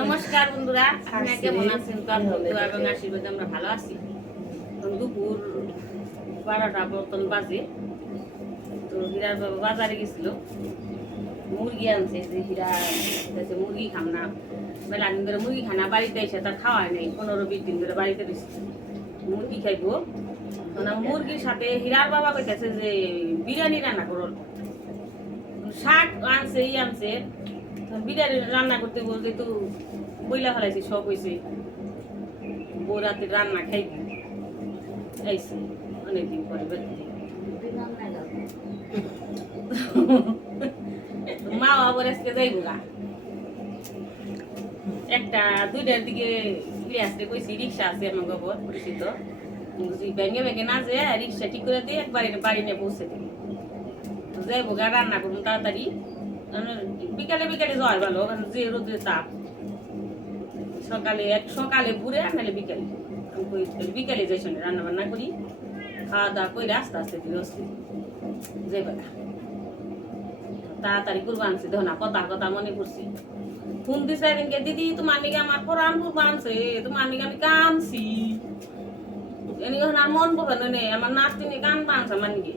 নমস্কার বন্ধুরা, আপনারা কেমন আছেন? তো এবং আশীর্বাদ আমরা ভালো আছি। দুপুর বারোটা মতন বাজে। তো হীরার বাবা বাজারে গেছিল। মুরগি আনছে যে হীরা মুরগি খাম না মেলা দিন ধরে মুরগি খানা বাড়িতে এসে তার খাওয়ায় নেই পনেরো বিশ দিন ধরে বাড়িতে রয়েছে মুরগি খাইবো না মুরগির সাথে হীরার বাবা কইতেছে যে বিরিয়ানি রান্না করো শাক আনছে ই আনছে বিরিয়ানি রান্না করতে বলতে তো বইলা ফেলাইছি সব হয়েছে বউ রাতে রান্না খাইবি আইসি অনেকদিন পরে বেরোতে মা আবার আজকে যাইব গা একটা দুইটার দিকে আসতে কইছি, রিক্সা আছে আমার গোবর পরিচিত। ব্যাঙ্গে ব্যাঙ্গে না যে, রিক্সা ঠিক করে দিয়ে একবারে বাড়ি নিয়ে পৌঁছে দিই যাইব গা রান্না করুন তাড়াতাড়ি। বিকালে বিকালে যাওয়াই ভালো যে রোদের তাপ। সকালে এক, সকালে পুরে আর নাহলে বিকালে বিকালে যাই সঙ্গে রান্না বান্না করি। খাওয়া দাওয়া করে আস্তে আস্তে আসছি। যাইবা না তাড়াতাড়ি করব আনছি। দেখো না, কথা কথা মনে করছি ফোন দিছে একদিনকে দিদি, তোমার নিকে আমার কোরআন করব আনছে, তোমার নিকে আমি কানছি। এনি এখন আর মন পড়বে না নেই আমার নাচতে নিয়ে কান বানছে আমার নিকে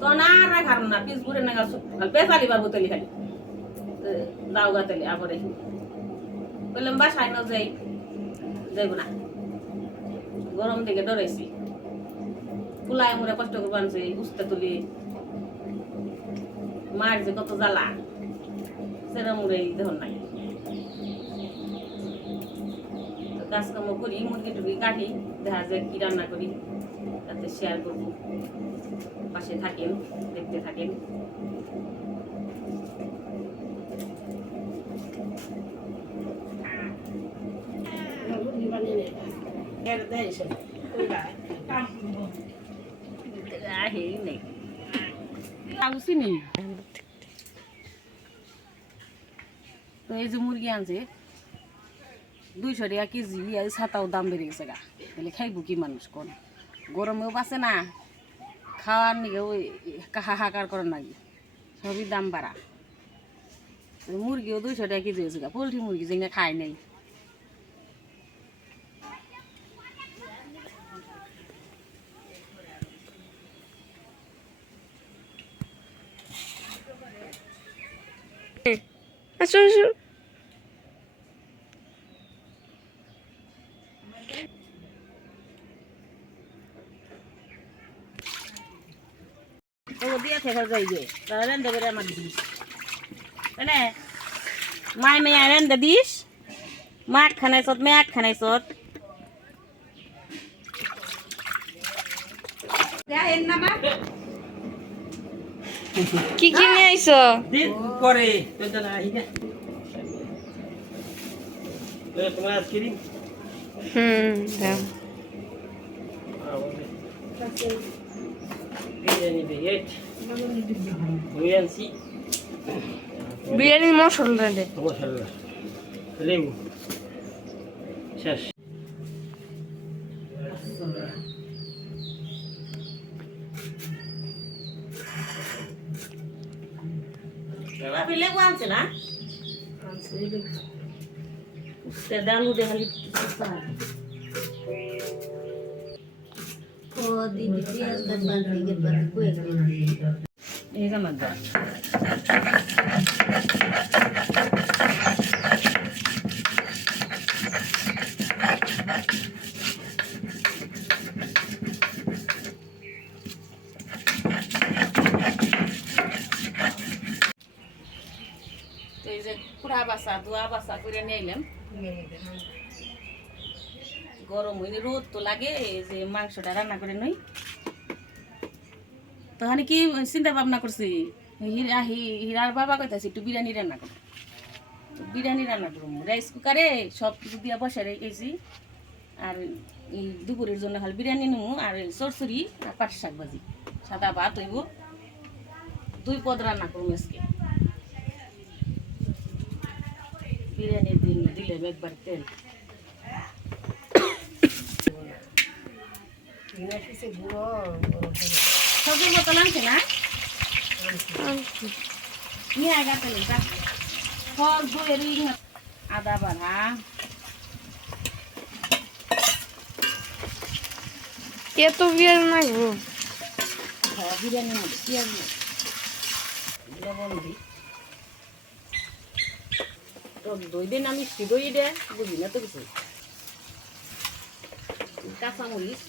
তো না রাখার না, পিস ঘুরে না পেশালি পারব তেলি খালি। দাও গা তেলি, আবার বললাম, বাসায় না যাই। যাইব না। গরম থেকে ডরাইছি। ফুলায় মুড়ে কষ্ট করব আনছে উস্তে তুলি। মার যে কত জ্বালা। সেটা মুড়ে দেখুন নাই। কাজকর্ম করি মুরগি টুরগি কাটি দেখা যায় কি রান্না করি। তাতে শেয়ার করব। পাশে থাকেন দেখতে থাকেন। দেয় নেই। চিনি? তো এই যে মুরগি আনছে, দুইশো টাকা কেজি, এই ছাতাও দাম বেড়ে গেছে গা। তাহলে খাইব কি মানুষ কোন? গরমেও বাঁচে না, খাওয়ার নিকে ওই হাহাকার করে নাকি। সবই দাম বাড়া। মুরগিও দুইশো টাকা কেজি হয়েছে গা, পোলট্রি মুরগি যেখানে খায় নাই। আসো আসো দিয়া থেকে যাইবে তাহলে রেন্দে করে আমার দিস মানে মাই মেয়ে রেন্দে দিস খানাইছত মেয়াক খানাইছত কি কিনে আইছো দিন পরে তো না আহি না তোমার আজকে দিন হুম দাও বিরিয়ানি দিয়ে বিরিয়ানি বিরিয়ানির মশলা দে মশলা লেবু শেষ লেবু আনছে না? ডালু দেখালি এই জামাত দা তো এই যে কুড়া বাসা ধোয়া বাসা করে নিয়ে এলাম। গরম হইনি রোদ তো লাগে যে মাংসটা রান্না করে নই। তখন কি চিন্তা ভাবনা করছি হিরা হীরার বাবা কইতাছি একটু বিরিয়ানি রান্না করো। বিরিয়ানি রান্না করব রাইস কুকারে সব কিছু দিয়ে বসে রেখেছি আর এই দুপুরের জন্য খালি বিরিয়ানি নেব আর সরসরি আর পাট শাক ভাজি। সাদা ভাত হইব। দুই পদ রান্না করব আজকে। বিরিয়ানির দিন দিলে একবার তেল কিনে কিছু গুঁড়ো গরম করে সবজির বোতল আনছে না নিয়ে আগা তেল ফল দইয়ের ইং আদা বাড়া এত বিয়ার নাগবো হ্যাঁ বিরিয়ানির মধ্যে পেঁয়াজ লবণ দিই দিন আমি মিষ্টি দে, বুঝি না তো কিছু। কাঁচামরিচ।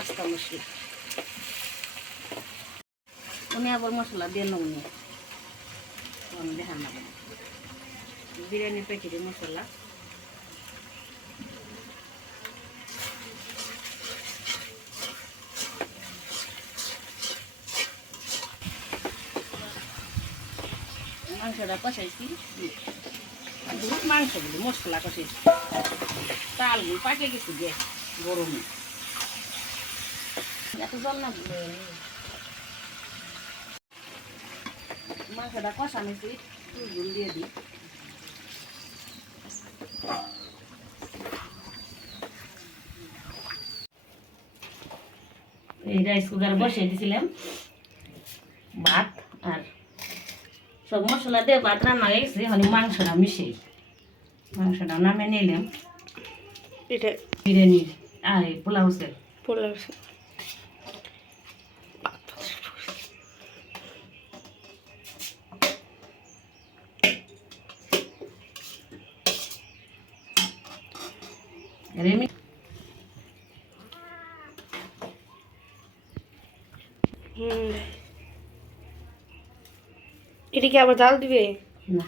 আস্তা মশলা। উনি আবার মশলা দিয়ে আমি দেখান না। বিরিয়ানির প্যাকেটের মশলা। মাংসটা কষাইছি। বহুত মাংসগুলো মশলা কষাইছি। চালগুলো পাকে গেছে গ্যাস গরমে। জল না মাংসটা কষানোছি চুলগুলো দিয়ে দিই। এই রাইস কুকার বসিয়ে দিয়েছিলাম ভাত সব মশলা দিয়ে ভাত রান্না হয়ে গেছে হলে মাংসটা মিশে। মাংসটা নামে নিলাম। এটা বিরিয়ানির আর এই পোলাও এটা কি আবার জাল দিবে? না।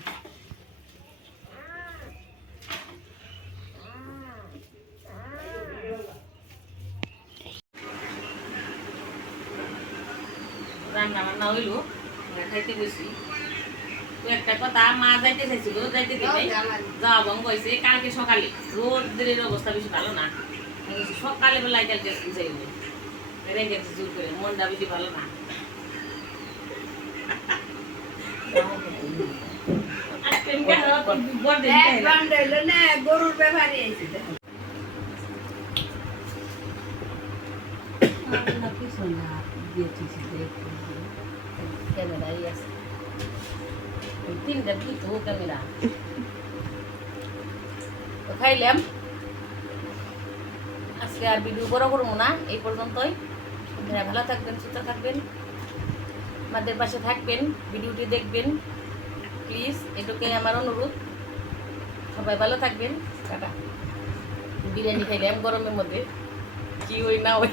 রান্না বান্না হইল খাইতে বসি। তো একটা কথা মা যাইতে চাইছিল যাইতে যাওয়া কালকে সকালে। রোদের অবস্থা বেশি ভালো না। আমি বলছি, সকালে বেলায় কালকে যাইব। রেখে জোর করে মনটা বেশি ভালো না আজকে কেন বড় দিন এক ঘণ্টা হইল না গরুর ব্যাপারে ক্যামেরা খাইলাম আজকে আর ভিডিও বড় করব না এই পর্যন্তই ভালো থাকবেন সুস্থ থাকবেন আমাদের পাশে থাকবেন, ভিডিওটি দেখবেন। প্লিজ এটুকুই আমার অনুরোধ। সবাই ভালো থাকবেন। টাটা। বিরিয়ানি খাইলাম গরমের মধ্যে, কি ওই না ওই